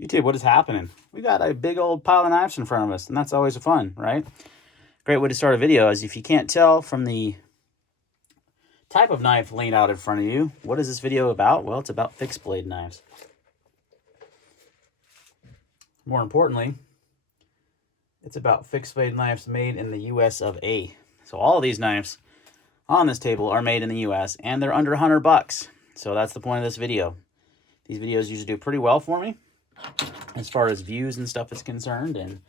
YouTube, what is happening? We got a big old pile of knives in front of us, and that's always fun, right? Great way to start a video is if you can't tell from the type of knife laid out in front of you, what is this video about? Well, it's about fixed blade knives. More importantly, it's about fixed blade knives made in the US of A. So all of these knives on this table are made in the US, and they're under $100. So that's the point of this video. These videos usually do pretty well for me as far as views and stuff is concerned,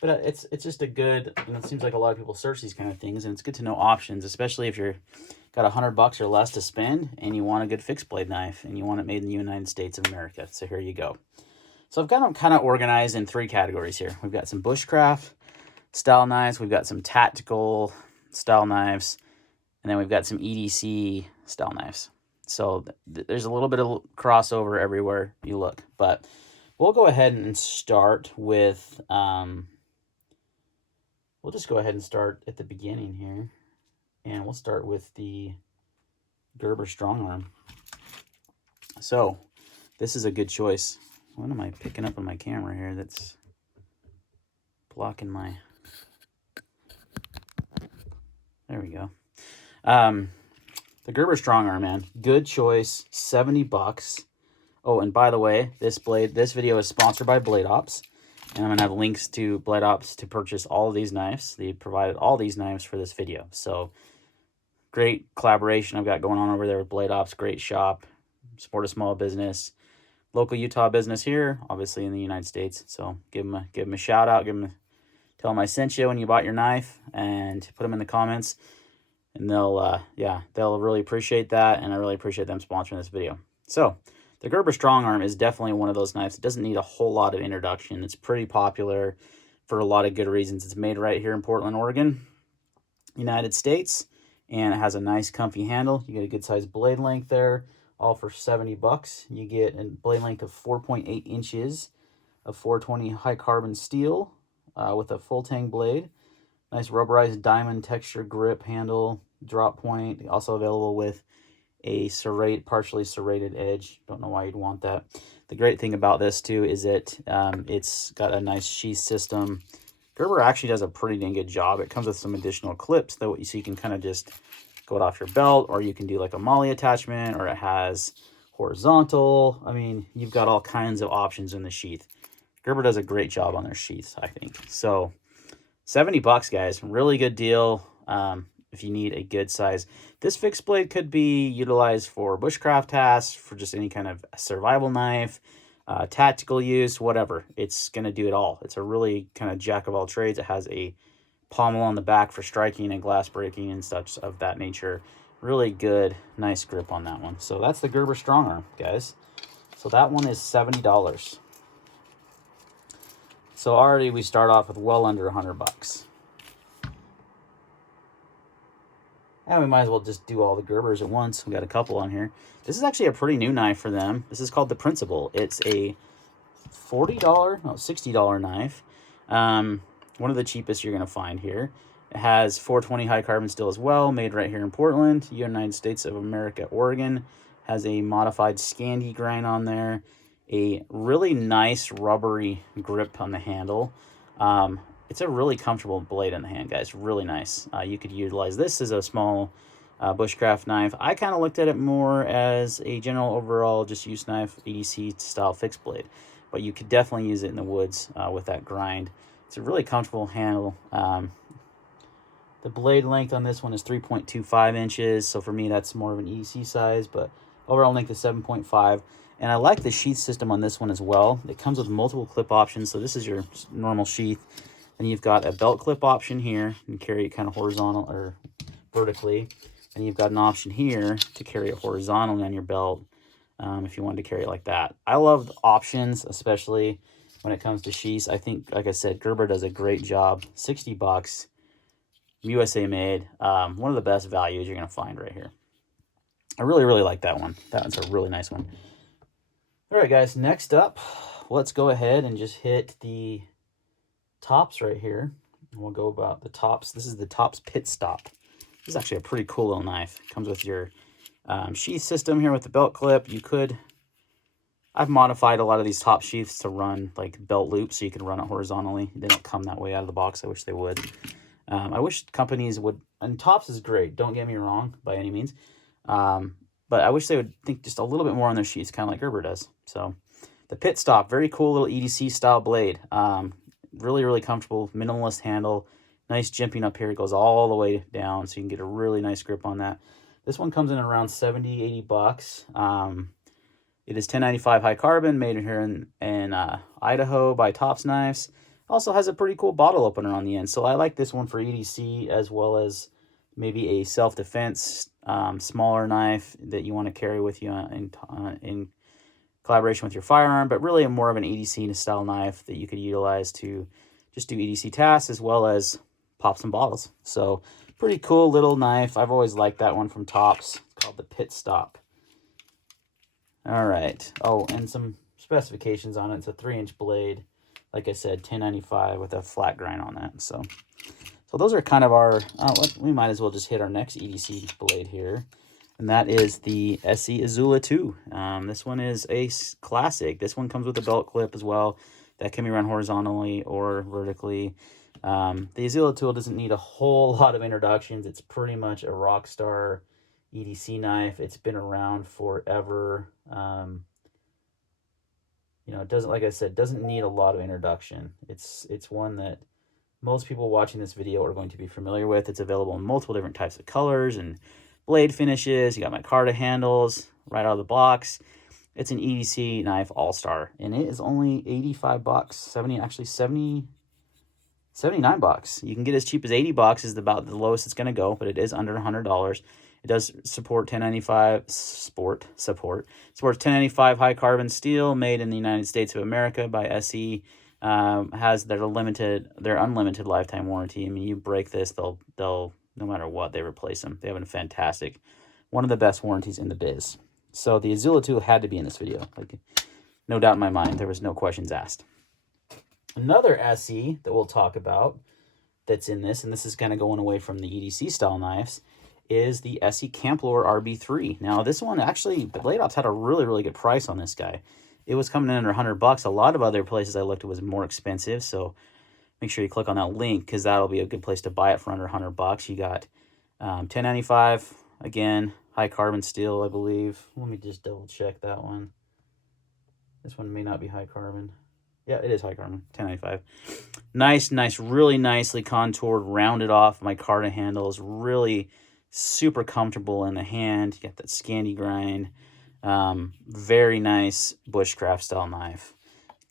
but it's just a good, it seems like a lot of people search these kind of things, and it's good to know options, especially if you're got $100 or less to spend and you want a good fixed blade knife and you want it made in the United States of America. So here you go. So I've got them kind of organized in three categories here. We've got some bushcraft style knives, we've got some tactical style knives, and then we've got some EDC style knives. So there's a little bit of crossover everywhere you look, but we'll go ahead and start with, we'll just go ahead and start at the beginning here, and we'll start with the Gerber Strong Arm. So this is a good choice. What am I picking up on my camera here that's blocking my, there we go. The Gerber Strong Arm, man, good choice, $70. Oh, and by the way, this video is sponsored by Blade Ops, and I'm gonna have links to Blade Ops to purchase all of these knives. They provided all these knives for this video, so great collaboration I've got going on over there with Blade Ops. Great shop, support a small business, local Utah business here, obviously in the United States. So give them a shout out, tell them I sent you when you bought your knife, and put them in the comments. And they'll really appreciate that, and I really appreciate them sponsoring this video. So the Gerber Strong Arm is definitely one of those knives. It doesn't need a whole lot of introduction. It's pretty popular for a lot of good reasons. It's made right here in Portland, Oregon, United States, and it has a nice comfy handle. You get a good size blade length there, all for $70. You get a blade length of 4.8 inches of 420 high carbon steel with a full tang blade. Nice rubberized diamond texture grip handle, drop point. Also available with a partially serrated edge. Don't know why you'd want that. The great thing about this too is that it's got a nice sheath system. Gerber actually does a pretty dang good job. It comes with some additional clips though, so you can kind of just go it off your belt, or you can do like a molly attachment, or it has horizontal. I mean, you've got all kinds of options in the sheath. Gerber does a great job on their sheaths, I think. So $70, guys, really good deal. If you need a good size, this fixed blade could be utilized for bushcraft tasks, for just any kind of survival knife, tactical use, whatever. It's going to do it all. It's a really kind of jack of all trades. It has a pommel on the back for striking and glass breaking and such of that nature. Really good, nice grip on that one. So that's the Gerber Strong Arm, guys. So that one is $70. So already we start off with well under $100. And we might as well just do all the Gerbers at once. We got a couple on here. This is actually a pretty new knife for them. This is called the Principal. It's a $60 knife. One of the cheapest you're going to find here. It has 420 high carbon steel as well, made right here in Portland, United States of America, Oregon. Has a modified Scandi grind on there. A really nice rubbery grip on the handle. It's a really comfortable blade in the hand, guys. Really nice. You could utilize this as a small bushcraft knife. I kind of looked at it more as a general overall just use knife, EDC style fixed blade. But you could definitely use it in the woods with that grind. It's a really comfortable handle. The blade length on this one is 3.25 inches. So for me, that's more of an EDC size, but overall length is 7.5. And I like the sheath system on this one as well. It comes with multiple clip options. So this is your normal sheath. And you've got a belt clip option here. You can carry it kind of horizontal or vertically. And you've got an option here to carry it horizontally on your belt if you wanted to carry it like that. I love the options, especially when it comes to sheaths. I think, like I said, Gerber does a great job. $60, USA made. One of the best values you're going to find right here. I really, really like that one. That one's a really nice one. All right, guys, next up, let's go ahead and just hit the tops right here. We'll go about the tops. This is the Tops Pitstop. This is actually a pretty cool little knife. It comes with your sheath system here with the belt clip. You could I've modified a lot of these top sheaths to run like belt loops so you can run it horizontally. They don't come that way out of the box. I wish they would. I wish companies would, and Tops is great, don't get me wrong by any means. But I wish they would think just a little bit more on their sheaths, kind of like Gerber does. So the Pitstop, very cool little EDC style blade. Really, really comfortable, minimalist handle. Nice jimping up here. It goes all the way down, so you can get a really nice grip on that. This one comes in around 70, 80 bucks. It is 1095 high carbon, made here in Idaho by Tops Knives. Also has a pretty cool bottle opener on the end. So I like this one for EDC as well as maybe a self-defense smaller knife that you want to carry with you in collaboration with your firearm, but really more of an EDC style knife that you could utilize to just do EDC tasks as well as pop some bottles. So pretty cool little knife. I've always liked that one from Tops. It's called the Pitstop. All right. Oh, and some specifications on it. It's a 3-inch blade. Like I said, 1095 with a flat grind on that. So those are kind of our, we might as well just hit our next EDC blade here. And that is the ESEE Azula 2. This one is a classic. This one comes with a belt clip as well. That can be run horizontally or vertically. The Azula tool doesn't need a whole lot of introductions. It's pretty much a rock star EDC knife. It's been around forever. You know, it doesn't, like I said, doesn't need a lot of introduction. It's one that most people watching this video are going to be familiar with. It's available in multiple different types of colors and blade finishes. You got micarta handles right out of the box. It's an EDC knife all-star, and it is only 85 bucks, 79 bucks. You can get as cheap as 80 bucks is about the lowest it's going to go, but it is under $100. It does support 1095 supports 1095 high carbon steel made in the United States of America by ESEE. Has their unlimited lifetime warranty. I mean, you break this, they'll no matter what, they replace them. They have a fantastic, one of the best warranties in the biz. So the Azula 2 had to be in this video. Like, no doubt in my mind, there was no questions asked. Another ESEE that we'll talk about that's in this, and this is kind of going away from the EDC style knives, is the ESEE Camp Lower RB3. Now, this one actually, Blade Ops had a really, really good price on this guy. It was coming in under 100 bucks. A lot of other places I looked at was more expensive, so make sure you click on that link because that'll be a good place to buy it for under 100 bucks. You got 1095, again, high carbon steel, I believe. Let me just double check that one. This one may not be high carbon. Yeah, it is high carbon, 1095. Nice, really nicely contoured, rounded off micarta handles. Really super comfortable in the hand. You got that Scandi grind. Very nice bushcraft style knife.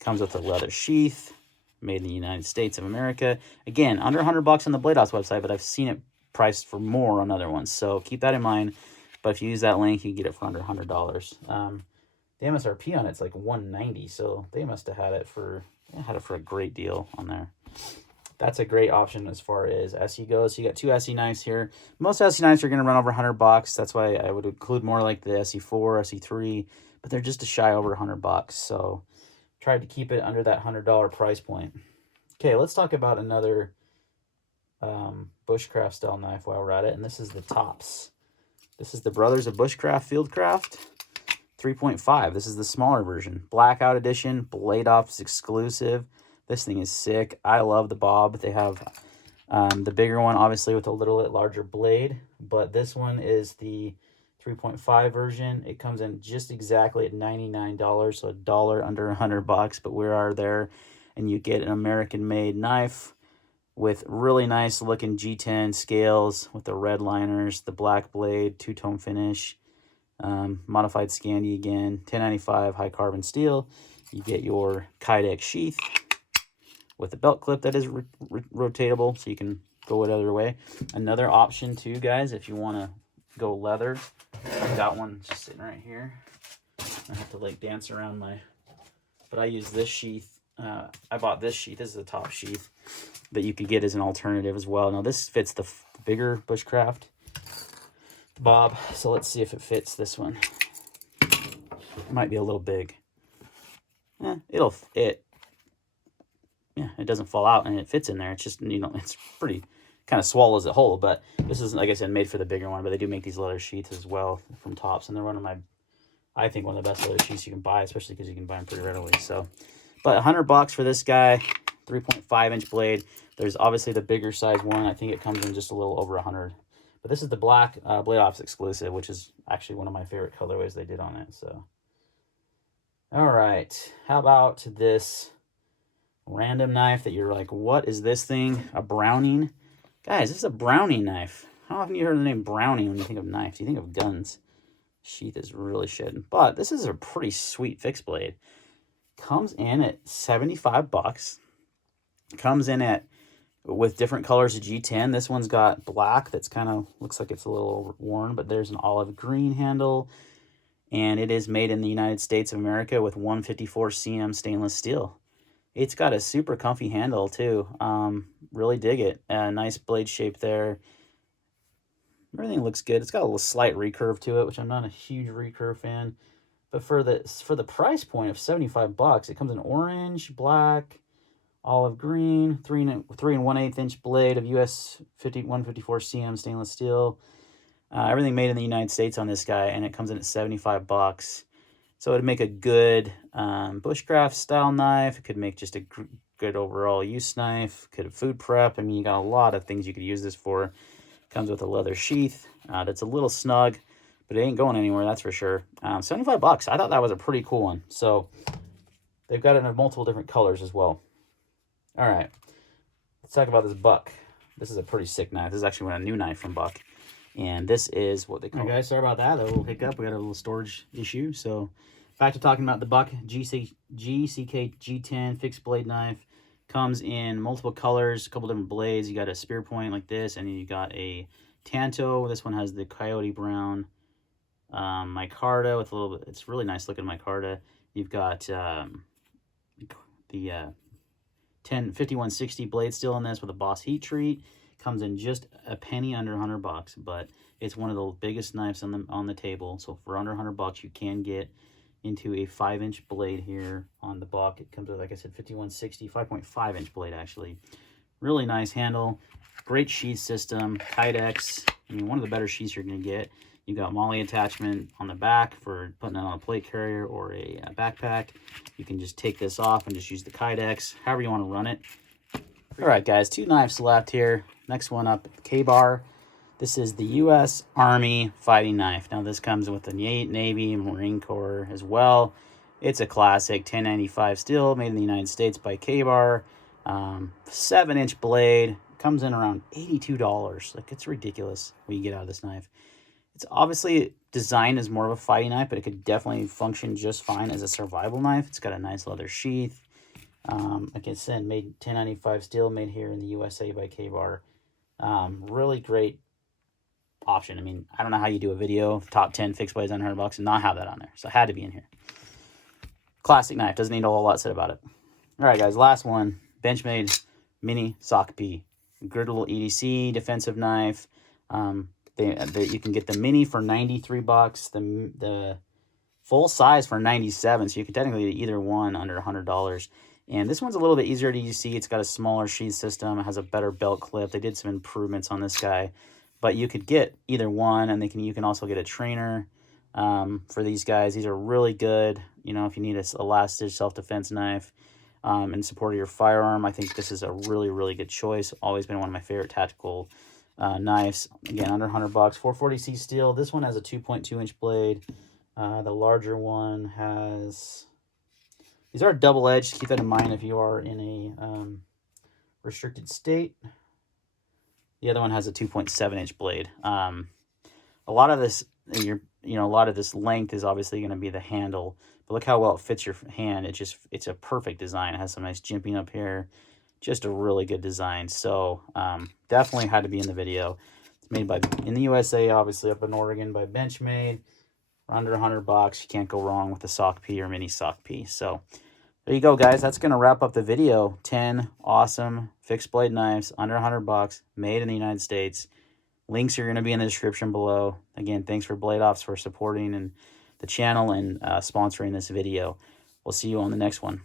Comes with a leather sheath, made in the United States of America. Again, under 100 bucks on the Blade Ops website, but I've seen it priced for more on other ones. So keep that in mind. But if you use that link, you can get it for under $100. The MSRP on it's like $190, so they must have had it for a great deal on there. That's a great option as far as ESEE goes. So you got two ESEE knives here. Most ESEE knives are going to run over 100 bucks. That's why I would include more like the ESEE4, ESEE3, but they're just a shy over 100 bucks. So tried to keep it under that $100 price point. Okay, let's talk about another bushcraft style knife while we're at it, and this is the Tops. This is the Brothers of Bushcraft Fieldcraft 3.5. This is the smaller version. Blackout edition, Blade Ops exclusive. This thing is sick. I love the bob. They have the bigger one, obviously, with a little bit larger blade, but this one is the 3.5 version. It comes in just exactly at $99, so $1 under 100 bucks, but we are there, and you get an American-made knife with really nice looking G10 scales with the red liners, the black blade, two-tone finish, modified Scandi again, 1095 high carbon steel. You get your Kydex sheath with a belt clip that is rotatable, so you can go it other way. Another option too, guys, if you want to go leather, I've got one just sitting right here. I have to like dance around but I use this sheath. I bought this sheath. This is a top sheath that you could get as an alternative as well. Now this fits the bigger bushcraft bob, so let's see if it fits this one. It might be a little big. It doesn't fall out and it fits in there. It's just, it's pretty, kind of swallows it whole. But this is, like I said, made for the bigger one. But they do make these leather sheaths as well from Tops, and they're one of I think one of the best leather sheaths you can buy, especially because you can buy them pretty readily. So, but $100 for this guy, 3.5-inch blade. There's obviously the bigger size one. I think it comes in just a little over 100. But this is the black Blade Ops exclusive, which is actually one of my favorite colorways they did on it. So, all right, how about this random knife that you're like, what is this thing? A Browning? Guys, this is a Browning knife. How often have you heard the name Browning when you think of knives? You think of guns. Sheath is really shitting. But this is a pretty sweet fixed blade. Comes in at $75. Comes in at with different colors of G10. This one's got black that's kind of looks like it's a little worn, but there's an olive green handle. And it is made in the United States of America with 154 cm stainless steel. It's got a super comfy handle too. Really dig it. Nice blade shape there. Everything looks good. It's got a little slight recurve to it, which I'm not a huge recurve fan. But for the price point of $75, it comes in orange, black, olive green, 3 1/8 inch blade of US 154 cm stainless steel. Everything made in the United States on this guy, and it comes in at $75. So it'd make a good bushcraft style knife. It could make just a good overall use knife. Could have food prep. I mean, you got a lot of things you could use this for. Comes with a leather sheath that's a little snug, but it ain't going anywhere, that's for sure. $75. I thought that was a pretty cool one. So they've got it in multiple different colors as well. All right, let's talk about this Buck. This is a pretty sick knife. This is actually a new knife from Buck. And this is what they call it. Guys, sorry about that. A little hiccup. We got a little storage issue. So back to talking about the Buck GCK G10 fixed blade knife. Comes in multiple colors, a couple different blades. You got a spear point like this, and you got a Tanto. This one has the Coyote Brown micarta with a little bit. It's really nice looking micarta. You've got the 5160 blade still in this with a Boss heat treat. Comes in just a penny under $100, but it's one of the biggest knives on the table. So for under $100, you can get into a 5-inch blade here on the Buck. It comes with, like I said, 5160, 5.5-inch blade actually. Really nice handle, great sheath system, Kydex. I mean, one of the better sheaths you're gonna get. You got MOLLE attachment on the back for putting it on a plate carrier or a backpack. You can just take this off and just use the Kydex, however you want to run it. All right, guys, 2 knives left here. Next one up, K-Bar. This is the U.S. Army fighting knife. Now, this comes with the Navy, Marine Corps as well. It's a classic 1095 steel, made in the United States by K-Bar. 7-inch blade. Comes in around $82. Like, it's ridiculous what you get out of this knife. It's obviously designed as more of a fighting knife, but it could definitely function just fine as a survival knife. It's got a nice leather sheath. Like I said, made 1095 steel, made here in the USA by K-Bar. Really great option. I mean, I don't know how you do a video of top 10 fixed blades on $100 and not have that on there. So it had to be in here. Classic knife. Doesn't need a whole lot said about it. All right, guys. Last one. Benchmade Mini Sock P. Griddle EDC defensive knife. You can get the mini for $93. The full size for $97. So you could technically get either one under $100. And this one's a little bit easier to use. It's got a smaller sheath system. It has a better belt clip. They did some improvements on this guy. But you could get either one, and you can also get a trainer for these guys. These are really good. You know, if you need a last-ditch self-defense knife in support of your firearm, I think this is a really, really good choice. Always been one of my favorite tactical knives. Again, under $100, 440C steel. This one has a 2.2-inch blade. The larger one has... These are double-edged. Keep that in mind if you are in a restricted state. The other one has a 2.7-inch blade. A lot of this, a lot of this length is obviously going to be the handle. But look how well it fits your hand. It's a perfect design. It has some nice jimping up here. Just a really good design. So definitely had to be in the video. It's made in the USA, obviously up in Oregon by Benchmade. Under $100, you can't go wrong with a Sock P or Mini Sock P. So there you go, guys. That's going to wrap up the video. 10 awesome fixed blade knives under $100, made in the United States. Links are going to be in the description below. Again, thanks for Blade Ops for supporting the channel and sponsoring this video. We'll see you on the next one.